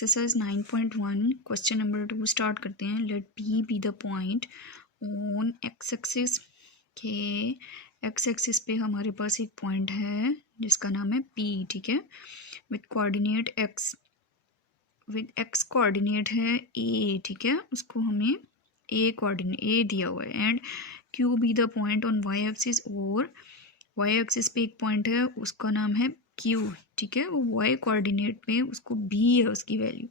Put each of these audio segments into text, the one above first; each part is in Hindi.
एक्सरसाइज 9.1 क्वेश्चन नंबर 2 स्टार्ट करते हैं। Let P be the point on X axis के एक्स एक्सिस पे हमारे पास एक पॉइंट है जिसका नाम है पी, ठीक है। With coordinate x, with x coordinate है ए, ठीक है। उसको हमें ए कोऑर्डिनेट ए दिया हुआ है। And Q be the point on Y axis, और वाई एक्सिस पे एक पॉइंट है उसका नाम है क्यू, ठीक है। वो वाई कोऑर्डिनेट पे उसको बी है उसकी वैल्यू।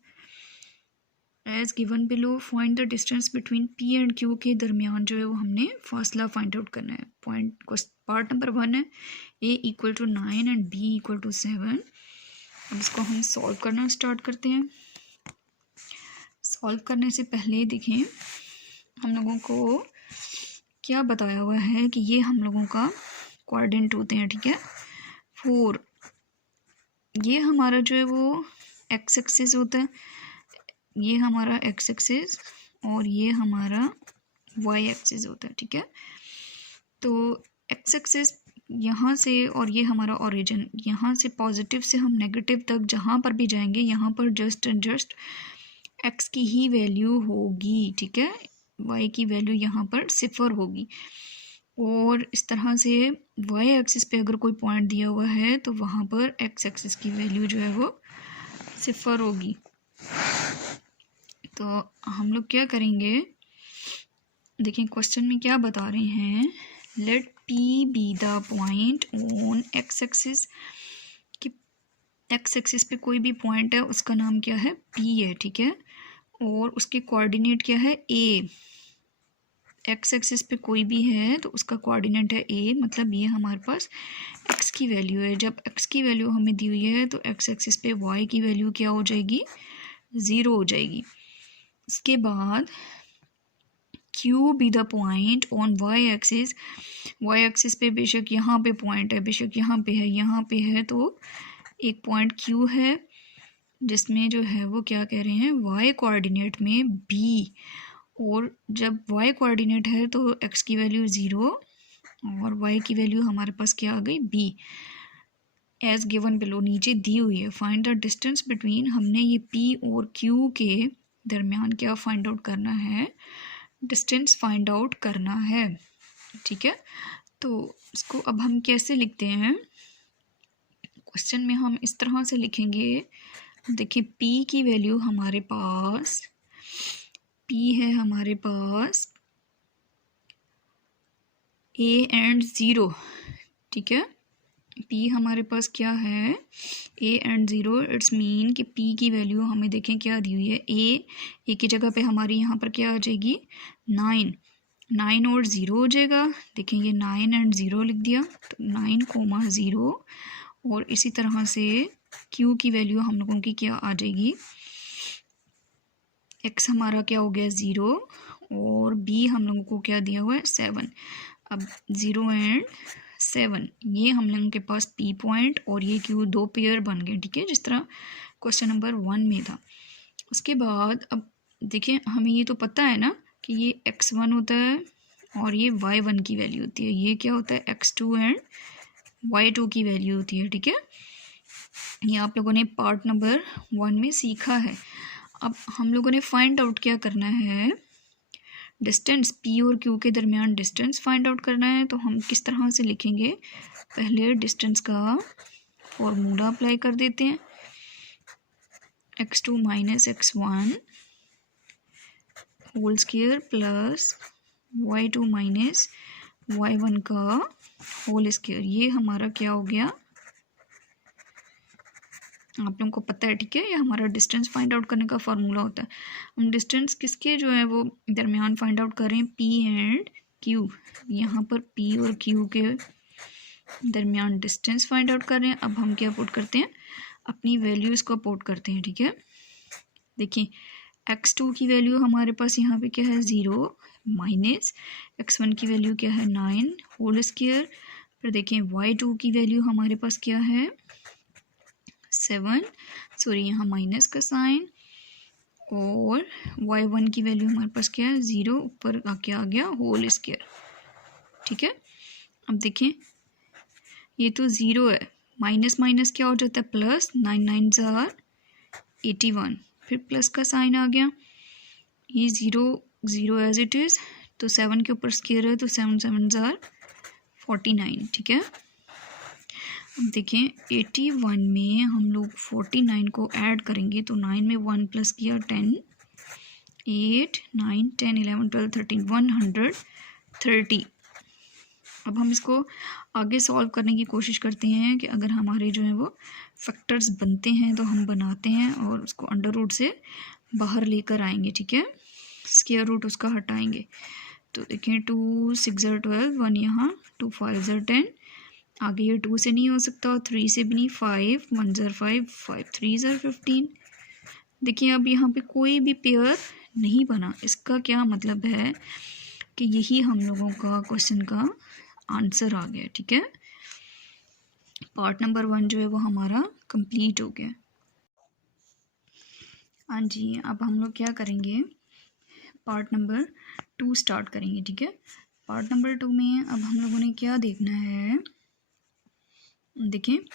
As given below find the distance between P and Q के दरमियान जो है वो हमने फासला फाइंड आउट करना है। पॉइंट पार्ट नंबर 1 है a equal to 9 and b equal to 7। अब इसको हम सॉल्व करना स्टार्ट करते हैं। सॉल्व करने से पहले देखें हम लोगों को क्या बताया हुआ है कि ये हम लोगों का कोऑर्डिनेट होते हैं, ठीक है। 4 ये हमारा जो है वो एक्स एक्सिस होता है, ये हमारा एक्स एक्सिस और ये हमारा वाई एक्सिस होता है, ठीक है। तो एक्स एक्सिस यहाँ से और ये हमारा ओरिजिन, यहाँ से पॉजिटिव से हम नेगेटिव तक जहाँ पर भी जाएंगे यहाँ पर जस्ट एंड जस्ट एक्स की ही वैल्यू होगी, ठीक है। वाई की वैल्यू यहाँ पर 0 होगी। और इस तरह से वाई एक्सिस पे अगर कोई पॉइंट दिया हुआ है तो वहाँ पर एक्स एक्सिस की वैल्यू जो है वो 0 होगी। तो हम लोग क्या करेंगे, देखिए क्वेश्चन में क्या बता रहे हैं। Let P be the point on X axis, कि एक्स एक्सिस पे कोई भी पॉइंट है उसका नाम क्या है, पी है, ठीक है। और उसके कोऑर्डिनेट क्या है, ए। एक्स एक्सिस पे कोई भी है तो उसका कोऑर्डिनेट है ए, मतलब ये हमारे पास एक्स की वैल्यू है। जब एक्स की वैल्यू हमें दी हुई है तो एक्स एक्सिस पे वाई की वैल्यू क्या हो जाएगी, 0 हो जाएगी। उसके बाद Q be the point on Y axis, Y axis पे बेशक यहाँ पे पॉइंट है, बेशक यहाँ पे है, यहाँ पे है, तो एक पॉइंट क्यू है जिसमें जो है वो क्या कह रहे हैं, वाई कोऑर्डिनेट में बी। और जब वाई कोऑर्डिनेट है तो एक्स की वैल्यू 0 और वाई की वैल्यू हमारे पास क्या आ गई, बी। एज गिवन बिलो, नीचे दी हुई है। फाइंड द डिस्टेंस बिटवीन, हमने ये पी और क्यू के दरमियान क्या फाइंड आउट करना है, डिस्टेंस फाइंड आउट करना है, ठीक है। तो इसको अब हम कैसे लिखते हैं, क्वेश्चन में हम इस तरह से लिखेंगे। देखिए P की वैल्यू हमारे पास, P है हमारे पास A एंड 0, ठीक है। P हमारे पास क्या है, A एंड 0। इट्स मीन कि P की वैल्यू हमें देखें क्या दी हुई है, A की जगह पे हमारी यहाँ पर क्या आ जाएगी, 9 और 0 हो जाएगा। देखें ये 9 एंड 0 लिख दिया, तो 9, 0। और इसी तरह से Q की वैल्यू हम लोगों की क्या आ जाएगी, X हमारा क्या हो गया 0 और B हम लोगों को क्या दिया हुआ है 7। अब 0 एंड 7 ये हम लोगों के पास P पॉइंट और ये Q दो पेयर बन गए, ठीक है, जिस तरह क्वेश्चन नंबर 1 में था। उसके बाद अब देखिए हमें ये तो पता है ना कि ये x1 होता है और ये y1 की वैल्यू होती है, ये क्या होता है x2 एंड y2 की वैल्यू होती है, ठीक है। ये आप लोगों ने पार्ट नंबर 1 में सीखा है। अब हम लोगों ने फाइंड आउट क्या करना है, डिस्टेंस P और Q के दरमियान डिस्टेंस फाइंड आउट करना है। तो हम किस तरह से लिखेंगे, पहले डिस्टेंस का फॉर्मूला अप्लाई कर देते हैं, x2 minus x1 whole square plus y2 minus y1 का होल स्क्वायर। ये हमारा क्या हो गया, आप लोगों को पता है, ठीक है। ये हमारा डिस्टेंस फाइंड आउट करने का फॉर्मूला होता है। हम डिस्टेंस किसके जो है वो दरमियान फाइंड आउट कर रहे हैं, P एंड Q। यहाँ पर P और Q के दरमियान डिस्टेंस फाइंड आउट कर रहे हैं। अब हम क्या पुट करते हैं, अपनी वैल्यूज़ को पुट करते हैं, ठीक है। देखिए x2 की वैल्यू हमारे पास यहाँ पे क्या है 0 माइनस x1 की वैल्यू क्या है 9 होल स्क्वायर। फिर देखें y2 की वैल्यू हमारे पास क्या है 7, सॉरी यहाँ माइनस का साइन, और y1 की वैल्यू हमारे पास क्या है 0, ऊपर क्या आ गया होल स्क्वायर, ठीक है। अब देखें ये तो 0 है, माइनस माइनस क्या हो जाता है प्लस, 9 9 जार 81, फिर प्लस का साइन आ गया, ये 0 0 एज इट इज़, तो 7 के ऊपर स्क्वायर है तो 7 7 ज़ार 49, ठीक है। अब देखें 81 में हम लोग 49 को ऐड करेंगे तो 9 में 1 प्लस किया 10, 8 9 10 11 12 13 130। अब हम इसको आगे सॉल्व करने की कोशिश करते हैं कि अगर हमारे जो है वो फैक्टर्स बनते हैं तो हम बनाते हैं और उसको अंडर रूट से बाहर लेकर आएंगे, ठीक है, स्क्वायर रूट उसका हटाएंगे। तो देखें 2 6 ज़र 12, 1 यहाँ, 2 5 ज़र 10, आगे ये 2 से नहीं हो सकता, 3 से भी नहीं, 5 1 ज़र 5 5 3 ज़र 15। देखिए अब यहाँ पे कोई भी पेयर नहीं बना, इसका क्या मतलब है कि यही हम लोगों का क्वेश्चन का आंसर आ गया, ठीक है। पार्ट नंबर 1 जो है वो हमारा कंप्लीट हो गया। हाँ जी, अब हम लोग क्या करेंगे, पार्ट नंबर 2 स्टार्ट करेंगे, ठीक है। पार्ट नंबर 2 में अब हम लोगों ने क्या देखना है, देखिए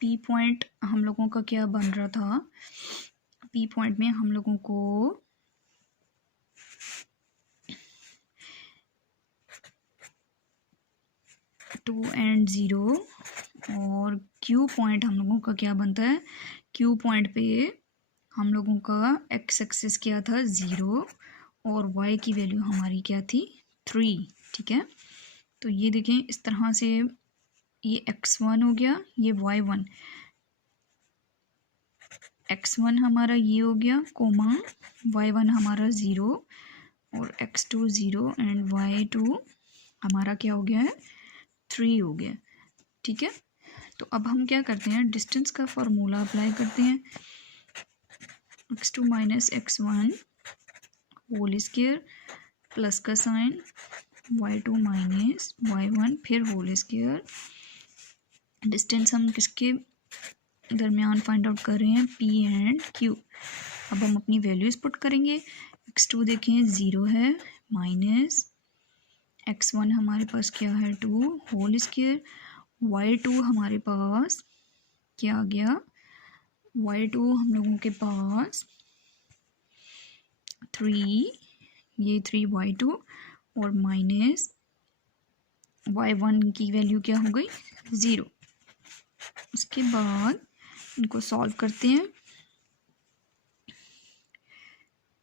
पी पॉइंट हम लोगों का क्या बन रहा था, पी पॉइंट में हम लोगों को 2 and 0, और क्यू पॉइंट हम लोगों का क्या बनता है, क्यू पॉइंट पे हम लोगों का एक्स एक्सिस क्या था 0 और वाई की वैल्यू हमारी क्या थी 3, ठीक है। तो ये देखें इस तरह से ये x1 हो गया, ये y1, x1 हमारा ये हो गया कोमा, y1 हमारा 0 और x2 0 एंड y2 हमारा क्या हो गया है 3 हो गया, ठीक है। तो अब हम क्या करते हैं, डिस्टेंस का फॉर्मूला अप्लाई करते हैं, x2 minus x1 whole square plus का साइन y2 माइनस y1 फिर होल स्क्वायर। डिस्टेंस हम किसके दरमियान फाइंड आउट कर रहे हैं, p एंड q। अब हम अपनी वैल्यूज पुट करेंगे, x2 देखें 0 है, माइनस x1 हमारे पास क्या है 2 होल स्क्वायर, y2 हमारे पास क्या आ गया, y2 हम लोगों के पास 3, ये 3 y2 और माइनस y1 की वैल्यू क्या हो गई 0। उसके बाद इनको सॉल्व करते हैं,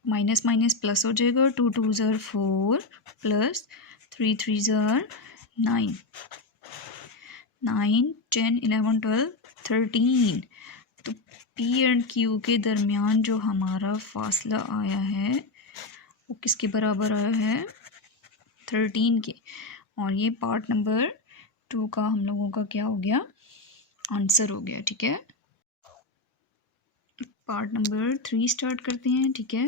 माइनस माइनस प्लस हो जाएगा, 2 2 ज़र 4 प्लस 3 3 ज़र 9 9 10 11 12 13। तो P एंड Q के दरमियान जो हमारा फासला आया है वो किसके बराबर आया है 13 के, और ये पार्ट नंबर 2 का हम लोगों का क्या हो गया आंसर हो गया, ठीक है। पार्ट नंबर 3 स्टार्ट करते हैं, ठीक है।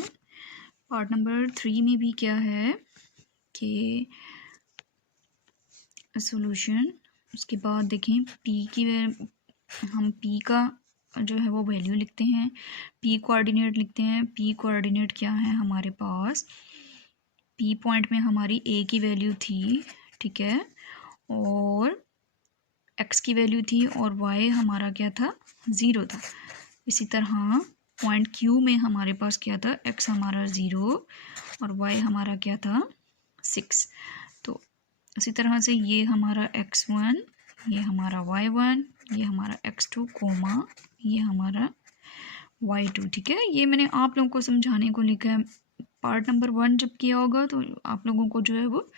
पार्ट नंबर 3 में भी क्या है कि सॉल्यूशन, उसके बाद देखें पी की हम पी का जो है वो वैल्यू लिखते हैं, पी कोऑर्डिनेट लिखते हैं। पी कोऑर्डिनेट क्या है हमारे पास, पी पॉइंट में हमारी ए की वैल्यू थी, ठीक है, और एक्स की वैल्यू थी और वाई हमारा क्या था 0 था। इसी तरह पॉइंट क्यू में हमारे पास क्या था, एक्स हमारा 0 और वाई हमारा क्या था 6। तो इसी तरह से ये हमारा x1, ये हमारा y1, ये हमारा x2 कोमा, ये हमारा y2, ठीक है। ये मैंने आप लोगों को समझाने को लिखा है। पार्ट नंबर 1 जब किया होगा तो आप लोगों को जो है वो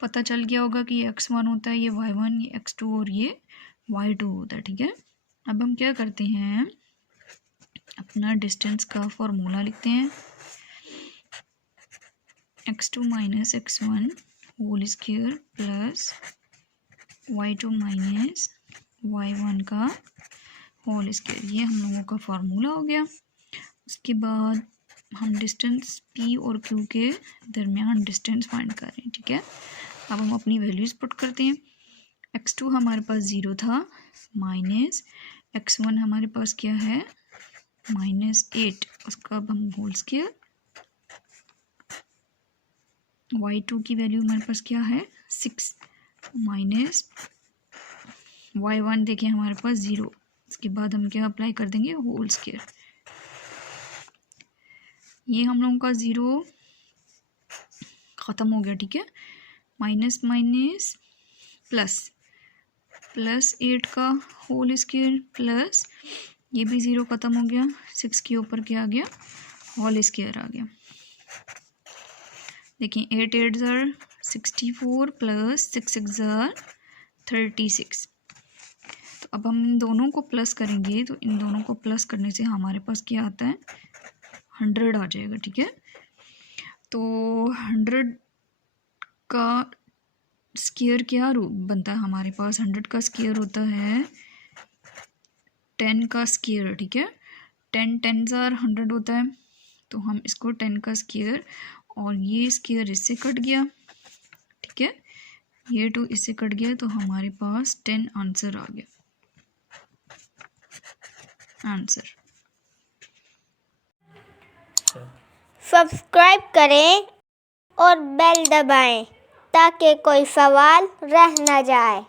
पता चल गया होगा कि ये x1 होता है, ये y1, ये x2 और ये y2 होता है, ठीक है। अब हम क्या करते हैं, अपना डिस्टेंस का फॉर्मूला लिखते हैं, x2 minus x1 whole square plus y2 minus y1 का होल स्क्वायर, ये हम लोगों का फार्मूला हो गया। उसके बाद हम डिस्टेंस p और q के दरमियान डिस्टेंस फाइंड कर रहे हैं, ठीक है। अब हम अपनी वैल्यूज पुट करते हैं, x2 हमारे पास 0 था, माइनस x1 हमारे पास क्या है -8, उसका अब हम होल स्क्वायर, y2 की वैल्यू हमारे पास क्या है 6, माइनस y1 देखिए हमारे पास 0, इसके बाद हम क्या अप्लाई कर देंगे होल स्क्वायर। ये हम लोगों का 0 ख़त्म हो गया, ठीक है। माइनस माइनस प्लस 8 का होल स्क्वायर प्लस ये भी 0 ख़त्म हो गया, 6 के ऊपर क्या आ गया, होल स्क्वायर आ गया। देखिए 8 8 ज़ार 64 प्लस 6 6 ज़ार 36। तो अब हम इन दोनों को प्लस करेंगे, तो इन दोनों को प्लस करने से हमारे पास क्या आता है, 100 आ जाएगा, ठीक है। तो 100 का स्क्वायर क्या रूप बनता है हमारे पास, 100 का स्क्वायर होता है 10 का स्क्वायर, ठीक है। 10 10 ज़ार 100 होता है, तो हम इसको 10 का स्क्वायर, और ये स्क्वायर इससे कट गया, ठीक है, ये 2 इससे कट गया, तो हमारे पास 10 आंसर आ गया, आंसर। सब्सक्राइब करें और बेल दबाएं ताकि कोई सवाल रह न जाए।